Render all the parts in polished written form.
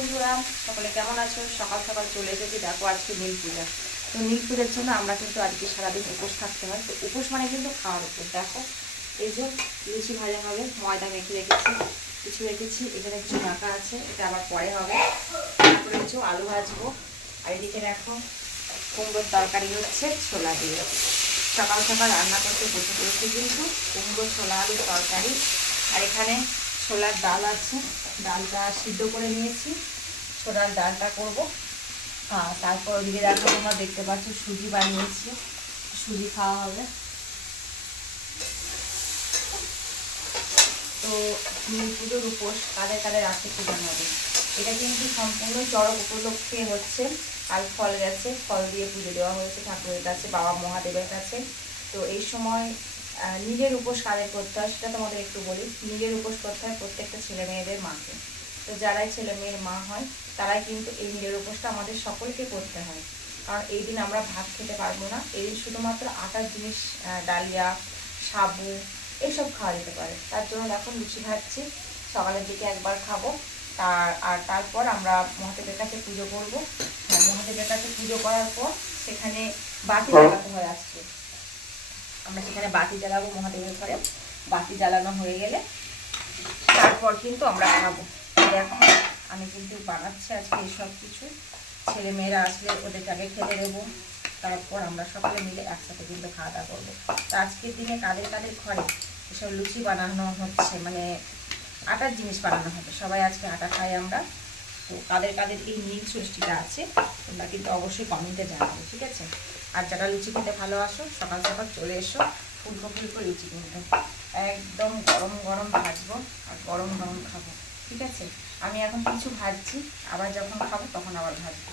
বন্ধুরা, সকলে কেমন আছো? সকাল সকাল চলে এসেছি। দেখো আজকে নীল পূজা। তো নীল পূজার জন্য আমরা কিন্তু আজকে সারাদিন উপোস থাকতে হয়। তো উপোস মানে কিন্তু খাওয়ার উপর। দেখো এই যে লুচি ভাজা হবে, ময়দা মেখে রেখেছি, কিছু রেখেছি, এখানে কিছু রাখা আছে, এটা আবার পরে হবে। তারপরে কিছু আলু ভাজবো। আর এদিকে দেখো কুমড়োর তরকারি হচ্ছে ছোলা দিয়ে। সকাল সকাল রান্না করতে বসে পড়েছি কিন্তু কুমড়ো ছোলা আলুর তরকারি। আর এখানে ছোলার ডাল আছে, ডালটা সিদ্ধ করে নিয়েছি, ছোলার ডালটা করব। তারপর ওদিকে দেখো তোমরা দেখতে পাচ্ছ সুজি বানিয়েছি, সুজি খাওয়া হবে। তো নীল পুজোর উপোস কাদের কাদের রাতে কি জানাবে। এটা কিন্তু সম্পূর্ণ চড়ক উপলক্ষে হচ্ছে। কাল ফল গেছে, ফল দিয়ে পুজো দেওয়া হয়েছে ঠাকুরের কাছে, বাবা মহাদেবের কাছে। তো এই সময় নিজের উপোস কাদের করতে হয় সেটা তোমাদের একটু বলি। নিজের উপোস করতে হয় প্রত্যেকটা ছেলে মেয়েদের মাকে। তো যারাই ছেলে মেয়ের মা হয় তারাই কিন্তু এই নিজের উপোসটা আমাদের সকলকে করতে হয়। কারণ এই দিন আমরা ভাত খেতে পারবো না, এই দিন শুধুমাত্র আটার জিনিস, ডালিয়া, সাবু এইসব খাওয়া যেতে পারে। তার জন্য এখন লুচি ভাজছি, সকালের দিকে একবার খাবো। আর তারপর আমরা মহাদেবের কাছে পুজো করবো। মহাদেবের কাছে পুজো করার পর সেখানে বাতি জ্বালাতে হয় আসছে। আমরা সেখানে বাতি জ্বালাবো মহাদেবের ঘরে। বাতি জ্বালানো হয়ে গেলে তারপর কিন্তু আমরা খাবো। দেখো আমি কিন্তু বানাচ্ছি আজকে এইসব কিছু। ছেলে মেয়েরা আসলে ওদেরকে আগে খেতে দেবো, তারপর আমরা সকলে মিলে একসাথে কিন্তু খাওয়া দাওয়া করবো। তো আজকের দিনে কাদের কাদের ঘরে এসব লুচি বানানো হচ্ছে, মানে আটার জিনিস বানানো হবে। সবাই আজকে আটা খাই আমরা। তো কাদের কাদের এই নীল ষষ্ঠীটা আছে তোমরা কিন্তু অবশ্যই কমেন্টে জানাবে, ঠিক আছে? আর যারা লুচি খেতে ভালোবাসো সকাল সকাল চলে এসো, ফুলকো ফুলকো লুচি কিন্তু একদম গরম গরম ভাজবো আর গরম গরম খাবো, ঠিক আছে? আমি এখন কিছু ভাজছি, আবার যখন খাবো তখন আবার ভাজবো।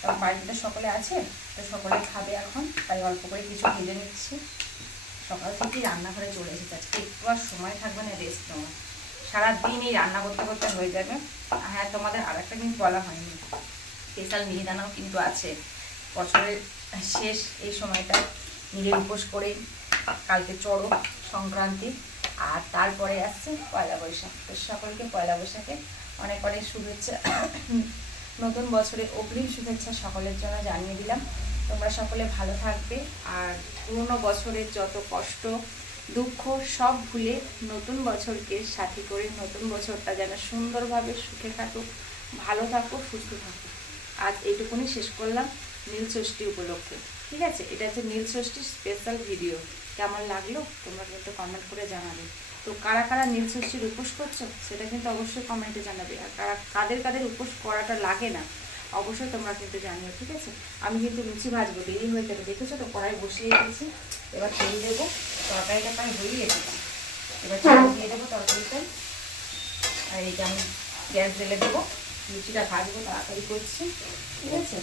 তখন বাড়িতে সকলে আছে, তো সকলে খাবে এখন, তাই অল্প করে কিছু ভেজে নিচ্ছি। সকাল থেকেই রান্নাঘরে চলে এসেছে, আজকে একটু আর সময় থাকবে না রেস্ট নেওয়া। সারাদিন এই রান্না করতে করতে হয়ে যাবে। হ্যাঁ, তোমাদের আর একটা কিন্তু বলা হয়নি, স্পেশাল মিহিদানাও কিন্তু আছে। বছরের শেষ এই সময়টা নিজের উপোস করে কালকে চড়ক সংক্রান্তি, আর তারপরে আসছে পয়লা বৈশাখ। তো সকলকে পয়লা বৈশাখে অনেক অনেক শুভেচ্ছা, নতুন বছরে অগ্রিম শুভেচ্ছা সকলের জন্য জানিয়ে দিলাম। তোমরা সকলে ভালো থাকবে, আর পুরনো বছরের যত কষ্ট দুঃখ সব ভুলে নতুন বছরকে সাথী করে নতুন বছরটা যেন সুন্দরভাবে সুখে থাকুক, ভালো থাকো, সুস্থ থাকো। আজ এইটুকুনি শেষ করলাম নীল ষষ্ঠী উপলক্ষে, ঠিক আছে? এটা হচ্ছে নীল ষষ্ঠীর স্পেশাল ভিডিও। কেমন লাগলো তোমরা কিন্তু কমেন্ট করে জানাবে। তো কারা কারা নীল ষষ্ঠীর উপোস করছো সেটা কিন্তু অবশ্যই কমেন্টে জানাবে। আর কাদের কাদের উপোস করাটা লাগে না অবশ্যই তোমরা কিন্তু জানিও, ঠিক আছে? আমি কিন্তু লুচি ভাজবো, দেরি হয়ে যাবে, দেখেছো তো কড়াই বসিয়ে দিয়েছি। এবার তেল দেবো, তরকারিটা প্রায় হয়েই এসেছে। এবার তেল দিয়ে দেবো তরকারিতে। আর এইটা আমি গ্যাস জ্বেলে দেবো, লুচিটা ভাজবো, তাড়াতাড়ি করছি, ঠিক আছে?